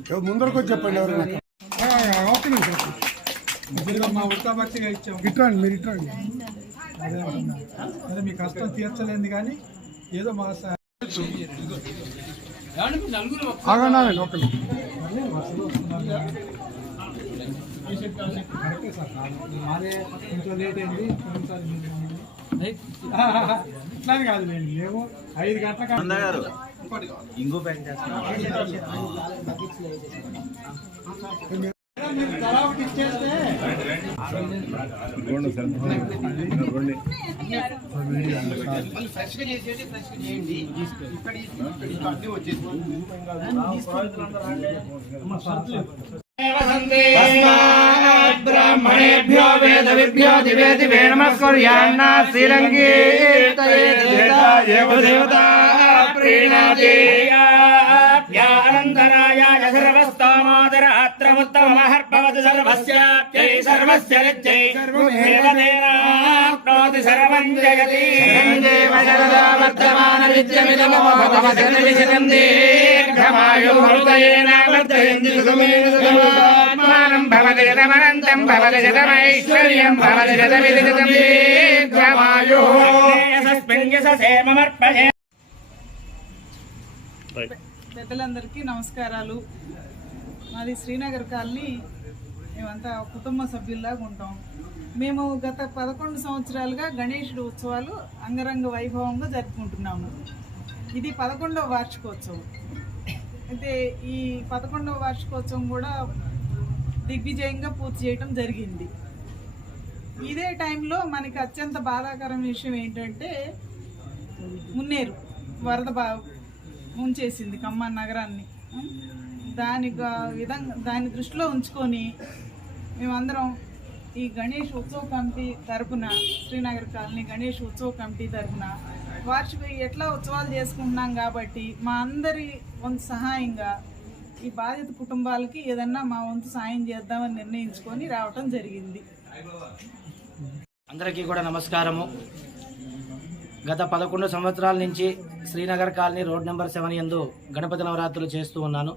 ఉంటే ముందరకు వచ్చి చెప్పండి ఎవరు మా ఉడతాభక్తిగా ఇచ్చాం ఇట్రండి మీరు ఇట్రండి అదే మీ కష్టం తీర్చలేదు కానీ ఏదో మా సా- ఆగండి ఆగండి కరెక్టే సార్ మాదే కొంచెం లేట్ అయింది ఇట్లా కాదు లేండి మేము ఐదు గంటల ఇంకో ప్యాక్ చేస్తాను మీరు తలా ఒకటి ఇచ్చేస్తే బ్రాహ్మణేభ్యో వేద విభ్యో దివే దివే నమస్కర్యాన్న శ్రీరంగే దేవతా ప్రీణాతి అనంతరాయాయ సర్వస్తోమోదర అత్రముత్తమహర్భవతి సర్వస్యాప్యై సర్వస్య నిత్యై దేవదేనాప్నోతి సర్వం జగతి దేవ సరదా వర్ధమాన విద్యమిదమోభవశతం భవతి శతమనంతం భవతి శతమైశ్వర్యం భవతి శతం దీర్ఘమాయు పెద్దలందరికీ నమస్కారాలు. మాది శ్రీనగర్ కాలనీ. మేమంతా కుటుంబ సభ్యుల్లాగా ఉంటాం. మేము గత పదకొండు సంవత్సరాలుగా గణేశుడు ఉత్సవాలు అంగరంగ వైభవంగా జరుపుకుంటున్నాము. ఇది పదకొండవ వార్షికోత్సవం. అయితే ఈ పదకొండవ వార్షికోత్సవం కూడా దిగ్విజయంగా పూర్తి చేయడం జరిగింది. ఇదే టైంలో మనకి అత్యంత బాధాకరమైన విషయం ఏంటంటే మున్నేరు వరద బా ముంచేసింది ఖమ్మం నగరాన్ని. దాని విధంగా దాని దృష్టిలో ఉంచుకొని మేమందరం ఈ గణేష్ ఉత్సవ కమిటీ తరపున శ్రీనగర్ కాలనీ గణేష్ ఉత్సవ కమిటీ తరపున వార్షిక ఎట్లా ఉత్సవాలు చేసుకుంటున్నాం కాబట్టి మా అందరి వంతు సహాయంగా ఈ బాధిత కుటుంబాలకి ఏదన్నా మా వంతు సాయం చేద్దామని నిర్ణయించుకొని రావటం జరిగింది. అందరికీ కూడా నమస్కారము. గత పదకొండు సంవత్సరాల నుంచి Srinagar colony road number seven ఎందు గణపతి నవరాత్రులు చేస్తూ ఉన్నాను.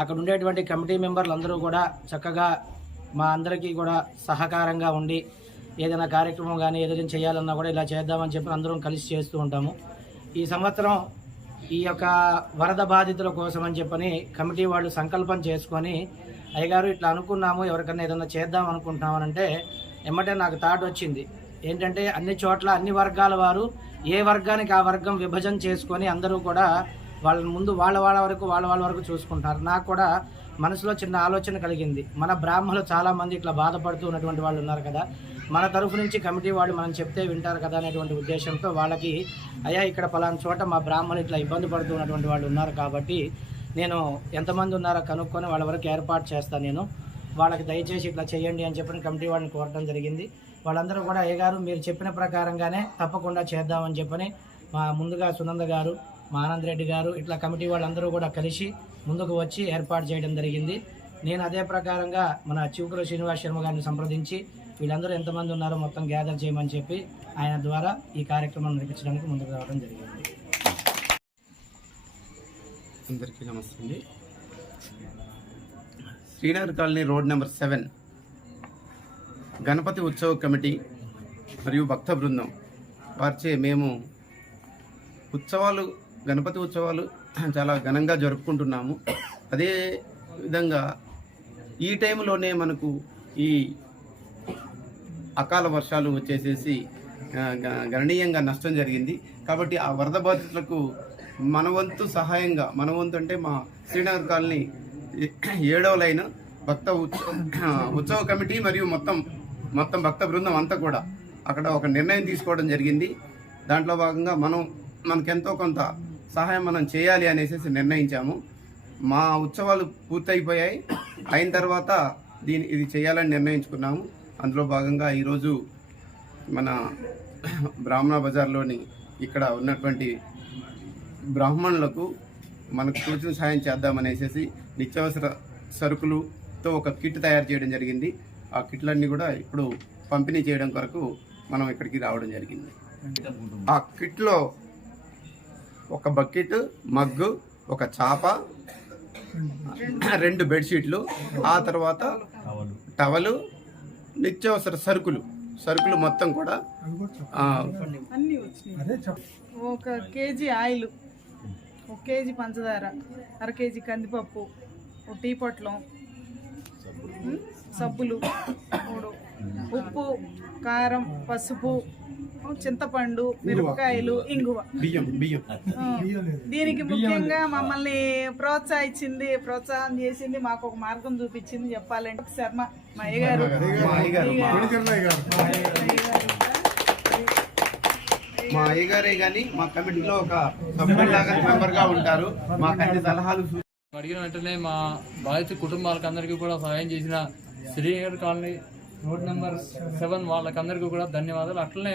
అక్కడ ఉండేటువంటి కమిటీ మెంబర్లు అందరూ కూడా చక్కగా మా అందరికీ కూడా సహకారంగా ఉండి ఏదైనా కార్యక్రమం కానీ ఏదైనా చేయాలన్నా కూడా ఇలా చేద్దామని చెప్పి అందరం కలిసి చేస్తూ ఉంటాము. ఈ సంవత్సరం ఈ యొక్క వరద బాధితుల కోసం అని చెప్పని కమిటీ వాళ్ళు సంకల్పం చేసుకొని అయ్యగారు ఇట్లా అనుకున్నాము ఎవరికన్నా ఏదన్నా చేద్దాం అనుకుంటున్నామనంటే ఎమ్మటే నాకు థాట్ వచ్చింది. ఏంటంటే అన్ని చోట్ల అన్ని వర్గాల వారు ఏ వర్గానికి ఆ వర్గం విభజన చేసుకొని అందరూ కూడా వాళ్ళ ముందు వాళ్ళ వాళ్ళ వరకు వాళ్ళ వాళ్ళ వరకు చూసుకుంటారు. నాకు కూడా మనసులో చిన్న ఆలోచన కలిగింది. మన బ్రాహ్మణులు చాలామంది ఇట్లా బాధపడుతూ ఉన్నటువంటి వాళ్ళు ఉన్నారు కదా. మన తరఫు నుంచి కమిటీ వాళ్ళు మనం చెప్తే వింటారు కదా అనేటువంటి ఉద్దేశంతో వాళ్ళకి అయ్యా ఇక్కడ పలానా చోట మా బ్రాహ్మణులు ఇట్లా ఇబ్బంది పడుతున్నటువంటి వాళ్ళు ఉన్నారు కాబట్టి నేను ఎంతమంది ఉన్నారో కనుక్కొని వాళ్ళ వరకు ఏర్పాటు చేస్తాను నేను. వాళ్ళకి దయచేసి ఇట్లా చేయండి అని చెప్పిన కమిటీ వాళ్ళని కోరడం జరిగింది. వాళ్ళందరూ కూడా అయ్యగారు మీరు చెప్పిన ప్రకారంగానే తప్పకుండా చేద్దామని చెప్పని మా ముందుగా సునంద గారు మా ఆనంద్ రెడ్డి గారు ఇట్లా కమిటీ వాళ్ళందరూ కూడా కలిసి ముందుకు వచ్చి ఏర్పాటు చేయడం జరిగింది. నేను అదే ప్రకారంగా మన చివుకుల శ్రీనివాస్ శర్మ గారిని సంప్రదించి వీళ్ళందరూ ఎంతమంది ఉన్నారో మొత్తం గ్యాదర్ చేయమని చెప్పి ఆయన ద్వారా ఈ కార్యక్రమం నడిపించడానికి ముందుకు రావడం జరిగింది. అందరికీ నమస్తే అండి. Srinagar colony road number seven Ganapati ఉత్సవ కమిటీ మరియు భక్త బృందం వారిచే మేము ఉత్సవాలు గణపతి ఉత్సవాలు చాలా ఘనంగా జరుపుకుంటున్నాము. అదే విధంగా ఈ టైంలోనే మనకు ఈ అకాల వర్షాలు వచ్చేసేసి గ- గణనీయంగా నష్టం జరిగింది. కాబట్టి ఆ వరద బాధితులకు మన వంతు సహాయంగా మన వంతు అంటే మా శ్రీనగర్ కాలనీ ఏడవ లైన్ భక్త ఉత్సవ కమిటీ మరియు మొత్తం మొత్తం భక్త బృందం అంతా కూడా అక్కడ ఒక నిర్ణయం తీసుకోవడం జరిగింది. దాంట్లో భాగంగా మనం మనకెంతో కొంత సహాయం మనం చేయాలి అనేసి నిర్ణయించాము. మా ఉత్సవాలు పూర్తయిపోయాయి. అయిన తర్వాత దీని ఇది చేయాలని నిర్ణయించుకున్నాము. అందులో భాగంగా ఈరోజు మన బ్రాహ్మణ బజార్లోని ఇక్కడ ఉన్నటువంటి బ్రాహ్మణులకు మనకు సూచన సాయం చేద్దామనేసి నిత్యావసర సరుకులుతో ఒక కిట్ తయారు చేయడం జరిగింది. ఆ కిట్లన్నీ కూడా ఇప్పుడు పంపిణీ చేయడం కొరకు మనం ఇక్కడికి రావడం జరిగింది. ఆ కిట్లో ఒక బకెట్ మగ్గు ఒక చాప రెండు బెడ్షీట్లు ఆ తర్వాత టవలు నిత్యావసర సరుకులు సరుకులు మొత్తం కూడా ఒక కేజీ ఆయిల్ ఒక కేజీ పంచదార అర కేజీ కందిపప్పు ఒక టీ పొట్లం సబ్బులు మూడు. ఉప్పు కారం పసుపు చింతపండు మిరపకాయలు ఇంగువ. బియ్యం బియ్యం. ఆ, దీనికి ముఖ్యంగా మమ్మల్ని ప్రోత్సహించింది ప్రోత్సాహం చేసింది మాకు ఒక మార్గం చూపించింది చెప్పాలంటే శర్మ మా అయ్యగారు. మా అయ్యగారు. మా- వెంకటరమయ్య గారు. మా అయ్యగారే. గాని మా కమిటీలో ఒక మెంబర్గా ఉంటారు. మాకు అన్ని సలహాలు అడిగిన వెంటనే మా బాధిత కుటుంబాలకు అందరికీ కూడా సహాయం చేసిన Srinagar colony road number seven వాళ్ళకందరికీ కూడా ధన్యవాదాలు. అట్లనే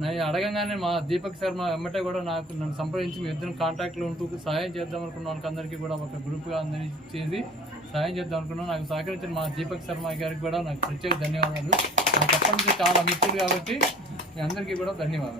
నేను అడగంగానే మా దీపక్ శర్మ ఎమ్మటే కూడా నాకు నన్ను సంప్రదించి మీ ఇద్దరు కాంటాక్ట్లో ఉంటూ సహాయం చేద్దాం అనుకున్న వాళ్ళకందరికీ కూడా ఒక గ్రూప్గా అందరినీ చేసి సహాయం చేద్దాం అనుకున్నాను. నాకు సహకరించిన మా దీపక్ శర్మ గారికి కూడా నాకు ప్రత్యేక ధన్యవాదాలు. నాకు అప్పటి నుంచి చాలా మిత్రుడు కాబట్టి మీ అందరికీ కూడా ధన్యవాదాలు.